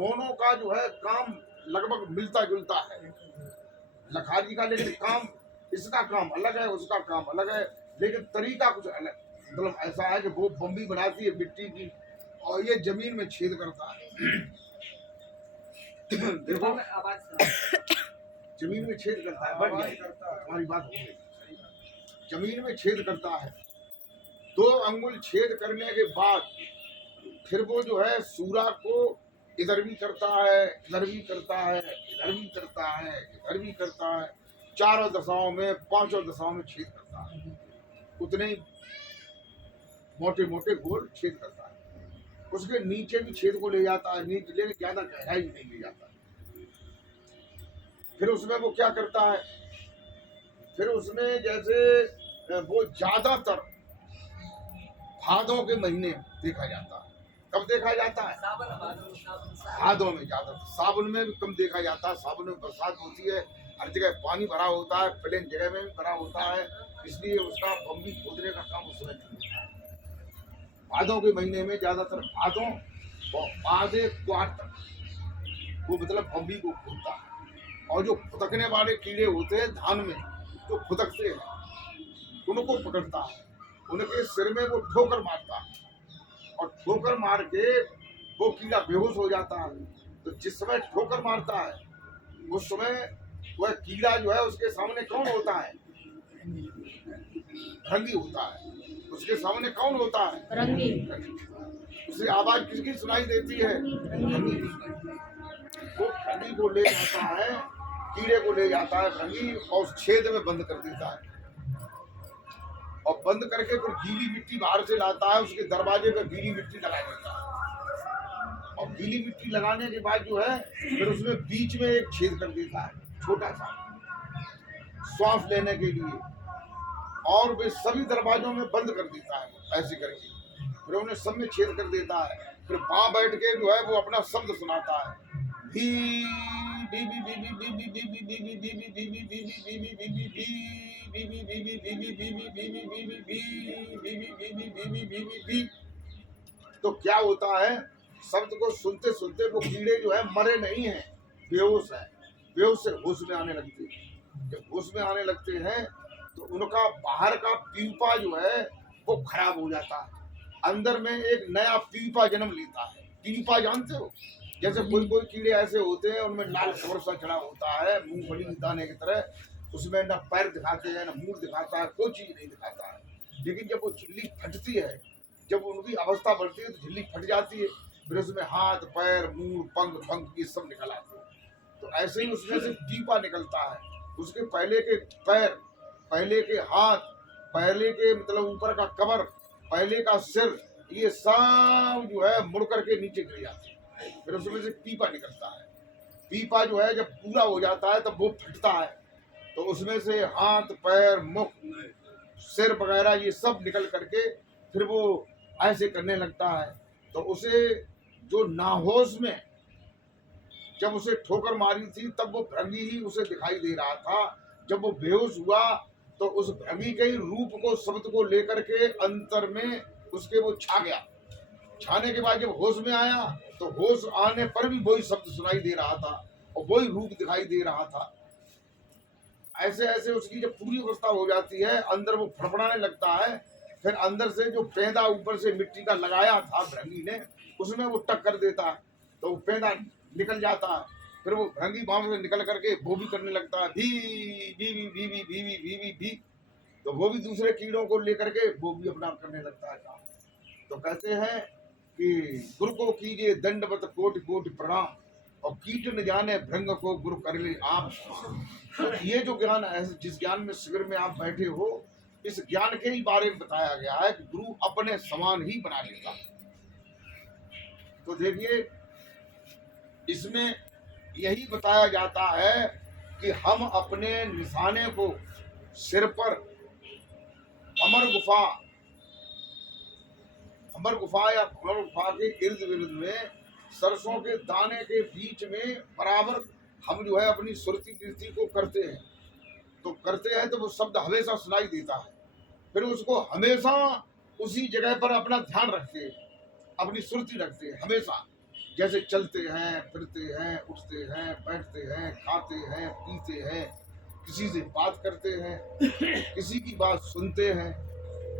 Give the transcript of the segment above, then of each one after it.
दोनों का जो है काम लगभग मिलता जुलता है लखारी का, लेकिन काम इसका काम अलग है, उसका काम अलग है, लेकिन तरीका कुछ अलग। मतलब ऐसा है कि वो बम्बी बनाती है मिट्टी की और ये जमीन में छेद करता है। देखो जमीन में छेद करता है, बढ़ जाए हमारी बात हो गई। जमीन में छेद करता है, 2 अंगुल छेद करने के बाद फिर वो जो है सूरा को इधर भी करता है, इधर भी करता है, इधर भी करता है, इधर भी करता है, चारों दशाओं में, 5 दशाओं में छेद करता है। उतने ही मोटे मोटे गोल छेद करता है। उसके नीचे भी छेद को ले जाता है, नीचे लेकिन ज्यादा गहराई नहीं ले जाता। फिर उसमें वो क्या करता है, फिर उसमें जैसे वो ज्यादातर भादों के महीने देखा जाता है। कब देखा जाता है? भादों में ज्यादा, सावन में भी कम देखा जाता है। सावन में बरसात होती है, हर जगह पानी भरा होता है, प्लेन जगह में भी भरा होता है, इसलिए उसका बम्बी खोदने का काम उसमें नहीं होता है। भादों के महीने में ज्यादातर भादों आधे क्वार्ट तक वो मतलब बम्बी को खोदता है। और जो फुदकने वाले कीड़े होते हैं धान में, जो फुदकते हैं उनको पकड़ता है, उनके सिर में वो ठोकर मारता है और ठोकर मार के वो कीड़ा बेहोश हो जाता है। तो जिस समय ठोकर मारता है उस समय वह कीड़ा जो है उसके सामने कौन होता है? भृंगी होता है। उसके सामने कौन होता है? रंगी। उसे आवाज किसकी सुनाई देती है? भृंगी। वो भृंगी को ले जाता है, कीड़े को ले जाता है भृंगी और उस छेद में बंद कर देता है और बंद करके फिर गीली मिट्टी बाहर से लाता है, उसके दरवाजे पे गीली मिट्टी लगा देता है और गीली मिट्टी लगाने के बाद जो है फिर उसमें बीच में एक छेद कर देता है छोटा सा, श्वास लेने के लिए, और वे सभी दरवाजों में बंद कर देता है ऐसे करके। फिर उन्हें सब में छेद कर देता है। फिर वहां बैठ के जो है वो अपना शब्द सुनाता है, भी भी भी भी भी भी भी भी भी भी भी भी भी भी भी भी भी भी। तो क्या होता है, शब्द को सुनते सुनते वो कीड़े जो है मरे नहीं हैं, बेहोश है, बेहोश से होश में आने लगते हैं। जब होश में आने लगते हैं तो उनका बाहर का पीपा जो है वो खराब हो जाता है, अंदर में एक नया पीपा जन्म लेता है। पीपा जानते हो? जैसे कोई कोई कीड़े ऐसे होते हैं उनमें लाल कवर सा चढ़ा होता है, मूंगफली के दाने की तरह, उसमें न पैर दिखाते हैं न मुंह दिखाता है, कोई चीज नहीं दिखाता है। लेकिन जब वो झिल्ली फटती है, जब उनकी अवस्था बढ़ती है तो झिल्ली फट जाती है, फिर उसमें हाथ पैर मुंह पंख पंख ये सब निकल आते हैं। तो ऐसे ही उसमें से पीपा निकलता है। उसके पहले के पैर, पहले के हाथ, पहले के मतलब ऊपर का कवर, पहले का सिर, ये सब जो है मुड़ करके नीचे गिर जाते हैं। फिर उसमें से पीपा निकलता है। पीपा जो है जब पूरा हो जाता है तब वो फटता है, तो उसमें से हाथ पैर मुख सिर वगैरह ये सब निकल करके फिर वो ऐसे करने लगता है। तो उसे जो नाहोश में जब उसे ठोकर मारी थी तब वो भृंगी ही उसे दिखाई दे रहा था। जब वो बेहोश हुआ तो उस भृंगी के ही रूप को, शब्द को लेकर के अंतर में उसके वो छा गया। छाने के बाद जब होश में आया तो होश आने पर भी वही शब्द सुनाई दे रहा था और वही रूप दिखाई दे रहा था। ऐसे ऐसे उसकी जब पूरी अवस्था हो जाती है, अंदर वो फड़फड़ाने लगता है। फिर अंदर से जो पेंदा ऊपर से मिट्टी का लगाया था भृंगी ने, उसमें वो टक कर देता है तो वो पेंदा निकल जाता है। फिर वो भृंगी वहां से निकल करके वो भी करने लगता है, भी भी भी भी भी भी भी भी भी। तो वो भी दूसरे कीड़ों को लेकर के वो भी अपना करने लगता है काम। तो कहते हैं कि गुरु को कीजिए दंडवत कोटि कोटि प्रणाम और कीट न जाने भृंग को गुरु कर ले आप। तो ये जो ज्ञान है, जिस ज्ञान में शिविर में आप बैठे हो, इस ज्ञान के ही बारे में बताया गया है कि गुरु अपने समान ही बना लेगा। तो देखिए इसमें यही बताया जाता है कि हम अपने निशाने को सिर पर अमर गुफा या भंवर गुफा के इर्द गिर्द में सरसों के दाने के बीच में बराबर हम जो है अपनी सुरती कीर्ति को करते हैं। तो करते हैं तो वो शब्द हमेशा सुनाई देता है। फिर उसको हमेशा उसी जगह पर अपना ध्यान रखते हैं, अपनी सुरती रखते हैं हमेशा। जैसे चलते हैं, फिरते हैं, उठते हैं, बैठते हैं, खाते हैं, पीते हैं, किसी से बात करते हैं, किसी की बात सुनते हैं,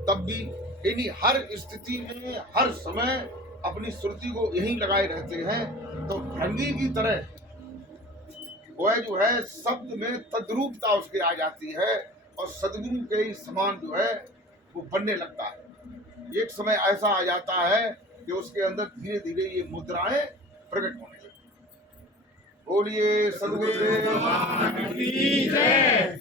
तब भी यानी हर स्थिति में हर समय अपनी श्रुति को यहीं लगाए रहते हैं। तो भृंगी की तरह वह जो है शब्द में तद्रूपता उसके आ जाती है और सदगुरु के ही समान जो है वो बनने लगता है। एक समय ऐसा आ जाता है कि उसके अंदर धीरे धीरे ये मुद्राएं प्रकट होने लगती। बोलिए सदगुरुदेव भगवान की जय।